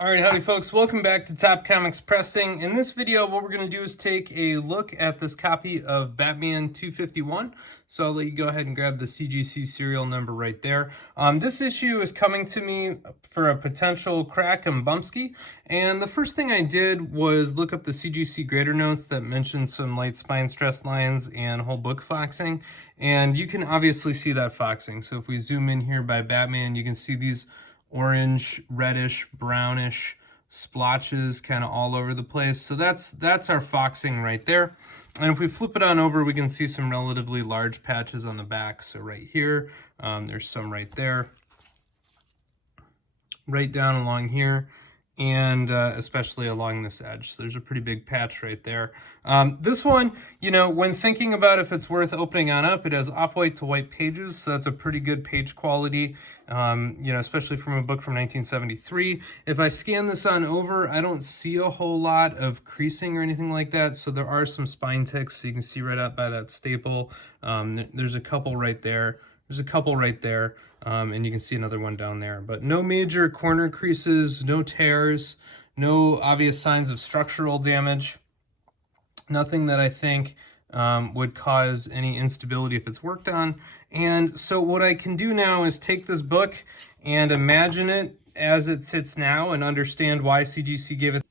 Alright, howdy folks, welcome back to Top Comics Pressing. In this video, what we're going to do is take a look at this copy of Batman 251. So I'll let you go ahead and grab the CGC serial number right there. This issue is coming to me for a potential crack in Bumpski. And the first thing I did was look up the CGC grader notes that mentioned some light spine stress lines and whole book foxing. And you can obviously see that foxing. So if we zoom in here by Batman, you can see these orange, reddish, brownish splotches kind of all over the place. So that's our foxing right there. And if we flip it on over, we can see some relatively large patches on the back. So right here, there's some right there, right down along here, and especially along this edge. So there's a pretty big patch right there. This one, you know, when thinking about if it's worth opening on up, it has off-white to white pages, so that's a pretty good page quality, you know, especially from a book from 1973. If I scan this on over, I don't see a whole lot of creasing or anything like that, so there are some spine ticks, so you can see right up by that staple. There's a couple right there. There's a couple right there, and you can see another one down there. But no major corner creases, no tears, no obvious signs of structural damage. Nothing that I think would cause any instability if it's worked on. And so what I can do now is take this book and imagine it as it sits now and understand why CGC gave it.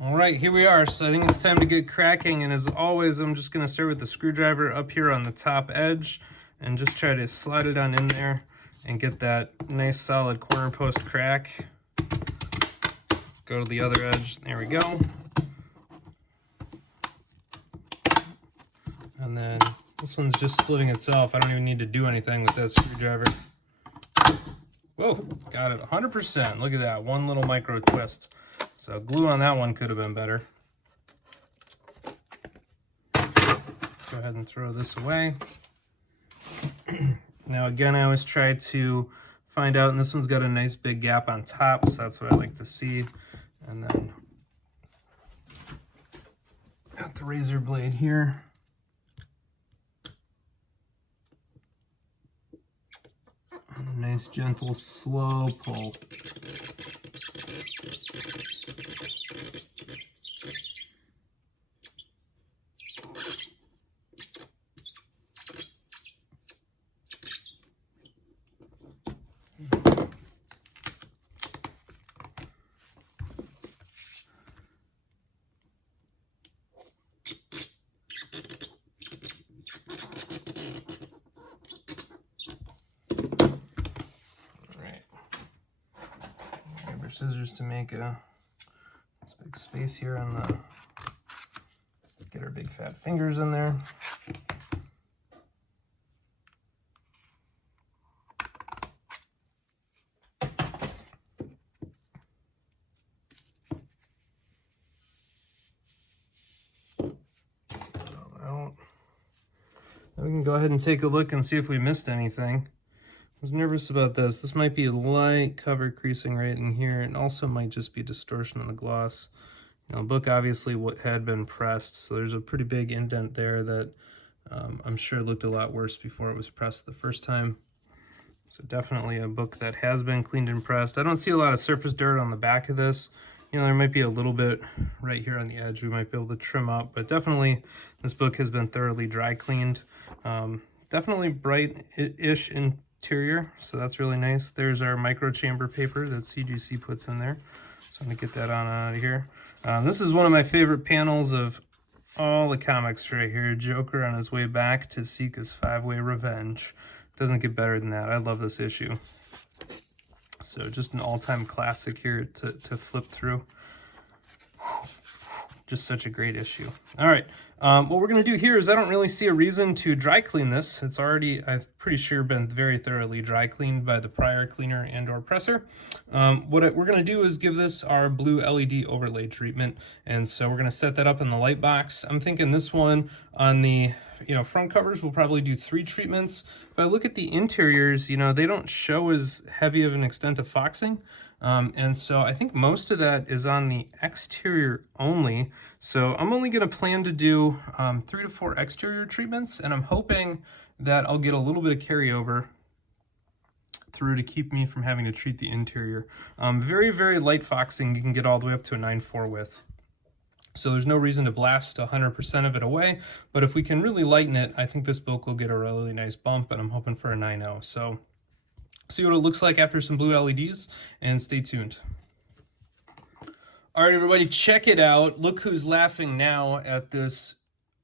All right, here we are. So I think it's time to get cracking. And as always, I'm just going to start with the screwdriver up here on the top edge and just try to slide it on in there and get that nice solid corner post crack. Go to the other edge. There we go. And then this one's just splitting itself. I don't even need to do anything with that screwdriver. Whoa, got it 100%. Look at that, one little micro twist. So glue on that one could have been better. Go ahead and throw this away. Now again, I always try to find out, and this one's got a nice big gap on top, so that's what I like to see. And then got the razor blade here. Nice, gentle, slow pull. Scissors to make a this big space here on the, get our big fat fingers in there. Now we can go ahead and take a look and see if we missed anything. I was nervous about this. This might be a light cover creasing right in here. It also might just be distortion on the gloss. You know, book obviously what had been pressed, so there's a pretty big indent there that I'm sure looked a lot worse before it was pressed the first time. So definitely a book that has been cleaned and pressed. I don't see a lot of surface dirt on the back of this. You know, there might be a little bit right here on the edge we might be able to trim up, but definitely this book has been thoroughly dry cleaned. Definitely bright-ish interior, so that's really nice. There's our micro chamber paper that CGC puts in there, so I'm gonna get that on out of here. This is one of my favorite panels of all the comics right here. Joker on his way back to seek his 5-way revenge. Doesn't get better than that. I love this issue. So just an all-time classic here to flip through. Just such a great issue. All right, what we're going to do here is I don't really see a reason to dry clean this. It's already, I'm pretty sure, been very thoroughly dry cleaned by the prior cleaner and or presser. What we're going to do is give this our blue LED overlay treatment, and so we're going to set that up in the light box. I'm thinking this one on the front covers will probably do 3 treatments. If I look at the interiors, you know, they don't show as heavy of an extent of foxing. And so I think most of that is on the exterior only. So I'm only going to plan to do 3 to 4 exterior treatments, and I'm hoping that I'll get a little bit of carryover through to keep me from having to treat the interior. Very, very light foxing. You can get all the way up to a 9.4 width. So there's no reason to blast 100% of it away, but if we can really lighten it, I think this book will get a really nice bump, and I'm hoping for a 9.0. So see what it looks like after some blue LEDs, and stay tuned. All right, everybody, check it out. Look who's laughing now at this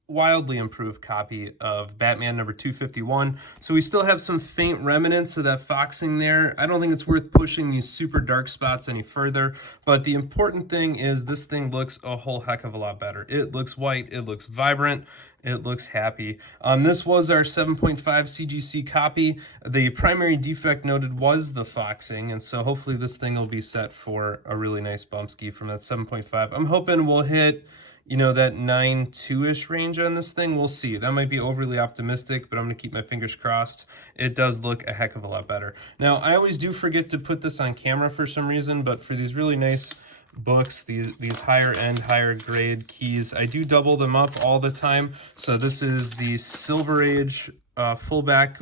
wildly improved copy of Batman number 251. So we still have some faint remnants of that foxing there. I don't think it's worth pushing these super dark spots any further, but the important thing is this thing looks a whole heck of a lot better. It looks white, it looks vibrant, it looks happy. This was our 7.5 CGC copy. The primary defect noted was the foxing, and so hopefully this thing will be set for a really nice Bumpski from that 7.5. I'm hoping we'll hit, you know, that 9.2-ish range on this thing. We'll see. That might be overly optimistic, but I'm going to keep my fingers crossed. It does look a heck of a lot better. Now, I always do forget to put this on camera for some reason, but for these really nice books, these higher end, higher grade keys, I do double them up all the time. So this is the Silver Age fullback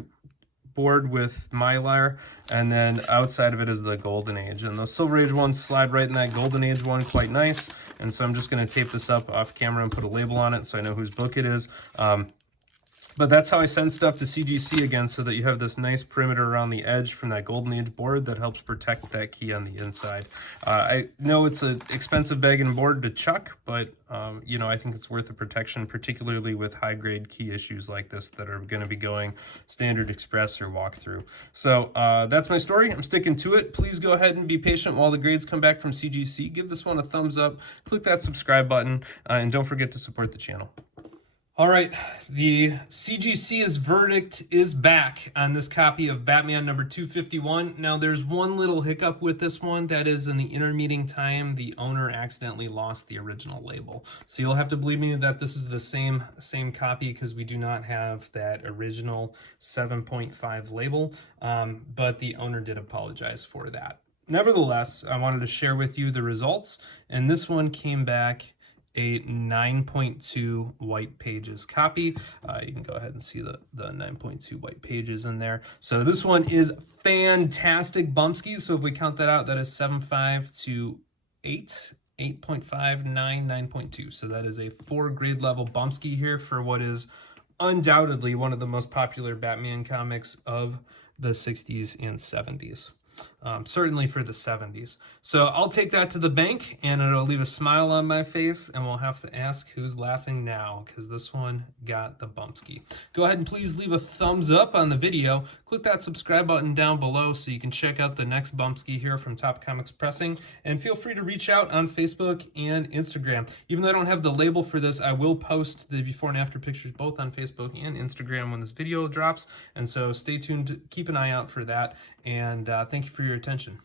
board with Mylar, and then outside of it is the Golden Age, and those Silver Age ones slide right in that Golden Age one quite nice. And so I'm just going to tape this up off camera and put a label on it so I know whose book it is. But that's how I send stuff to CGC again, so that you have this nice perimeter around the edge from that Golden Age board that helps protect that key on the inside. I know it's an expensive bag and board to chuck, but you know, I think it's worth the protection, particularly with high-grade key issues like this that are going to be going standard express or walkthrough. So that's my story. I'm sticking to it. Please go ahead and be patient while the grades come back from CGC. Give this one a thumbs up, click that subscribe button, and don't forget to support the channel. All right, the CGC's verdict is back on this copy of Batman number 251. Now, there's one little hiccup with this one. That is, in the intermeeting time, the owner accidentally lost the original label. So you'll have to believe me that this is the same copy, because we do not have that original 7.5 label, but the owner did apologize for that. Nevertheless, I wanted to share with you the results, and this one came back a 9.2 white pages copy. You can go ahead and see the 9.2 white pages in there. So this one is fantastic Bumpski. So if we count that out, that is 7.5 to 8, 8.5, 9, 9.2. So that is a 4 grade level Bumpski here for what is undoubtedly one of the most popular Batman comics of the 60s and 70s. Certainly for the 70s. So I'll take that to the bank, and it'll leave a smile on my face, and we'll have to ask who's laughing now, because this one got the Bumpski. Go ahead and please leave a thumbs up on the video. Click that subscribe button down below so you can check out the next Bumpski here from Top Comics Pressing, and feel free to reach out on Facebook and Instagram. Even though I don't have the label for this, I will post the before and after pictures both on Facebook and Instagram when this video drops, and so stay tuned, keep an eye out for that, and thank you for your attention.